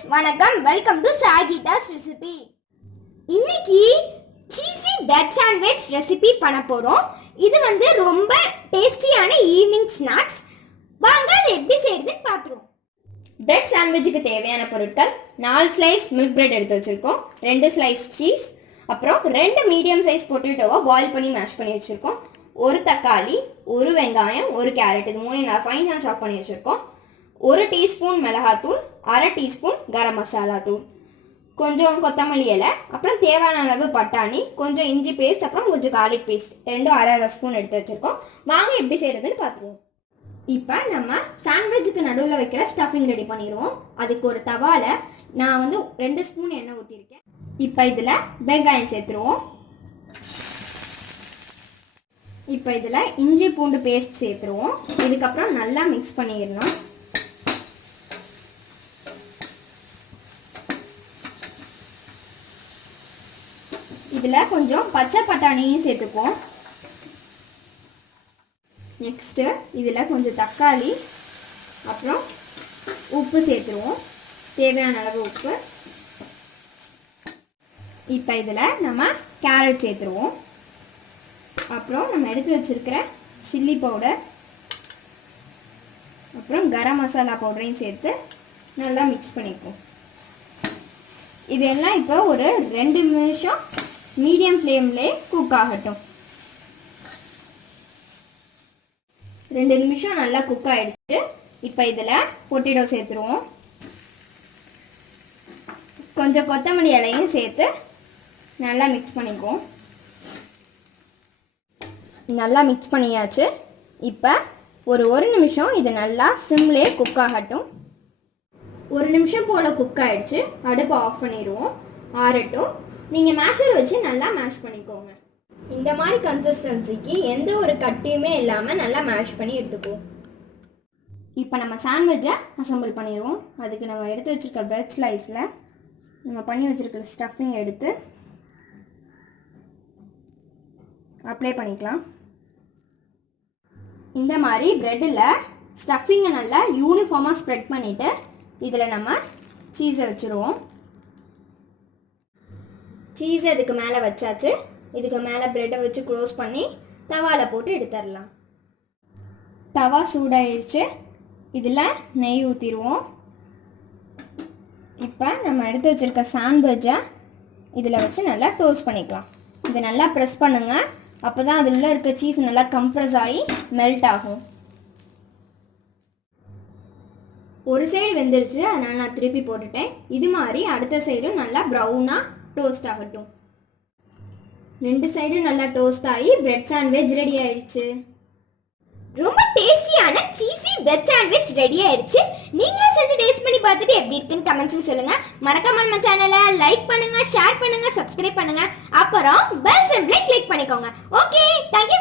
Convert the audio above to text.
Friends வணக்கம், welcome to சாகிதாஸ் recipe. இன்னைக்கு சீசி bread sandwich recipe பண்ண போறோம். இது ரொம்ப டேஸ்டியான ஈவினிங் ஸ்நாக்ஸ். வாங்க அது எப்படி செய்யறதுன்னு பார்த்துருவோம். பிரெட் சாண்ட்விச்சுக்கு தேவையான பொருட்கள் 4 ஸ்லைஸ் மில்க் பிரெட் எடுத்து வச்சிருக்கோம், 2 ஸ்லைஸ் சீஸ், அப்புறம் 2 மீடியம் சைஸ் பொட்டேட்டோவை பாயில் பண்ணி மேஷ் பண்ணி வச்சிருக்கோம், ஒரு தக்காளி, ஒரு வெங்காயம், ஒரு கேரட், இது 3 ஃபைனாக சாப் பண்ணி வச்சிருக்கோம், 1 டீஸ்பூன் மிளகாத்தூள், 1/2 டீஸ்பூன் கரம் மசாலா தூள், கொஞ்சம் கொத்தமல்லி இலை, அப்புறம் தேவையான அளவு பட்டாணி, கொஞ்சம் இஞ்சி பேஸ்ட், அப்புறம் கொஞ்சம் கார்லிக் பேஸ்ட், ரெண்டும் 1/2 ஸ்பூன் எடுத்து வச்சுருக்கோம். வாங்க எப்படி செய்கிறதுன்னு பார்த்துருவோம். இப்போ நம்ம சாண்ட்விச்சுக்கு நடுவில் வைக்கிற ஸ்டஃபிங் ரெடி பண்ணிடுவோம். அதுக்கு ஒரு தவாவில் நான் 2 ஸ்பூன் எண்ணெய் ஊற்றிருக்கேன். இப்போ இதில் வெங்காயம் சேர்த்துருவோம். இப்போ இதில் இஞ்சி பூண்டு பேஸ்ட் சேர்த்துருவோம். இதுக்கப்புறம் நல்லா மிக்ஸ் பண்ணிடணும். இதில் கொஞ்சம் பச்சை பட்டாணியும் சேர்த்துப்போம். நெக்ஸ்ட்டு இதில் கொஞ்சம் தக்காளி, அப்புறம் உப்பு சேர்த்துருவோம், தேவையான அளவு உப்பு. இப்போ இதில் நம்ம கேரட் சேர்த்துருவோம். அப்புறம் நம்ம எடுத்து வச்சிருக்கிற சில்லி பவுடர், அப்புறம் கரம் மசாலா பவுடரையும் சேர்த்து நல்லா மிக்ஸ் பண்ணிப்போம். இதெல்லாம் இப்போ ஒரு 2 நிமிஷம் மீடியம் ஃப்ளேம்லேயே குக் ஆகட்டும். 2 நிமிஷம் நல்லா குக் ஆகிடுச்சு. இப்போ இதில் பொட்டேட்டோ சேர்த்துருவோம். கொஞ்சம் கொத்தமல்லி இலையும் சேர்த்து நல்லா மிக்ஸ் பண்ணிக்குவோம். நல்லா மிக்ஸ் பண்ணியாச்சு. இப்போ ஒரு நிமிஷம் இது நல்லா சிம்லே குக் ஆகட்டும். 1 நிமிஷம் போல் குக் ஆகிடுச்சு. அடுப்பு ஆஃப் பண்ணிடுவோம், ஆறட்டும். நீங்கள் மேஷர் வச்சு நல்லா மேஷ் பண்ணிக்கோங்க. இந்த மாதிரி கன்சிஸ்டன்சிக்கு எந்த ஒரு கட்டியுமே இல்லாமல் நல்லா மேஷ் பண்ணி எடுத்துக்குவோம். இப்போ நம்ம சாண்ட்விட்சை அசம்பிள் பண்ணிடுவோம். அதுக்கு நம்ம எடுத்து வச்சுருக்க பிரெட் ஸ்லைஸில் நம்ம பண்ணி வச்சுருக்க ஸ்டஃபிங் எடுத்து அப்ளை பண்ணிக்கலாம். இந்த மாதிரி ப்ரெட்டில் ஸ்டஃபிங்கை நல்லா யூனிஃபார்மாக ஸ்ப்ரெட் பண்ணிவிட்டு இதில் நம்ம சீஸை வச்சுருவோம். சீஸை இதுக்கு மேலே வச்சாச்சு. இதுக்கு மேலே ப்ரெட்டை வச்சு க்ளோஸ் பண்ணி தவாவில் போட்டு எடுத்துடலாம். தவா சூடாயிடுச்சு. இதில் நெய் ஊற்றிடுவோம். இப்போ நம்ம எடுத்து வச்சுருக்க சாண்ட்விட்சை இதில் வச்சு நல்லா டோஸ்ட் பண்ணிக்கலாம். இதை நல்லா ப்ரெஸ் பண்ணுங்கள், அப்போ தான் அதில் இருக்க சீஸ் நல்லா கம்ப்ரெஸ் ஆகி மெல்ட் ஆகும். ஒரு சைடு வெந்துருச்சு, அதனால் நான் திருப்பி போட்டுட்டேன். இது மாதிரி அடுத்த சைடும் நல்லா ப்ரௌனாக டோஸ்ட் ஆகட்டும். 2 சைடும் நல்லா டோஸ்ட் ஆகி பிரெட் சாண்ட்விச் ரெடி ஆயிடுச்சு. ரொம்ப டேஸ்டியான சீசி பிரெட் சாண்ட்விச் ரெடி ஆயிடுச்சு. நீங்களும் செஞ்சு டேஸ்ட் பண்ணி பார்த்துட்டு எப்படி இருக்குன்னு கமெண்ட்ஸ்ல சொல்லுங்க. மறக்காம நம்ம சேனலை லைக் பண்ணுங்க, ஷேர் பண்ணுங்க, சப்ஸ்கிரைப் பண்ணுங்க, அப்புறம் பெல் சிம்பலை கிளிக் பண்ணிக்கோங்க. Okay, thank you.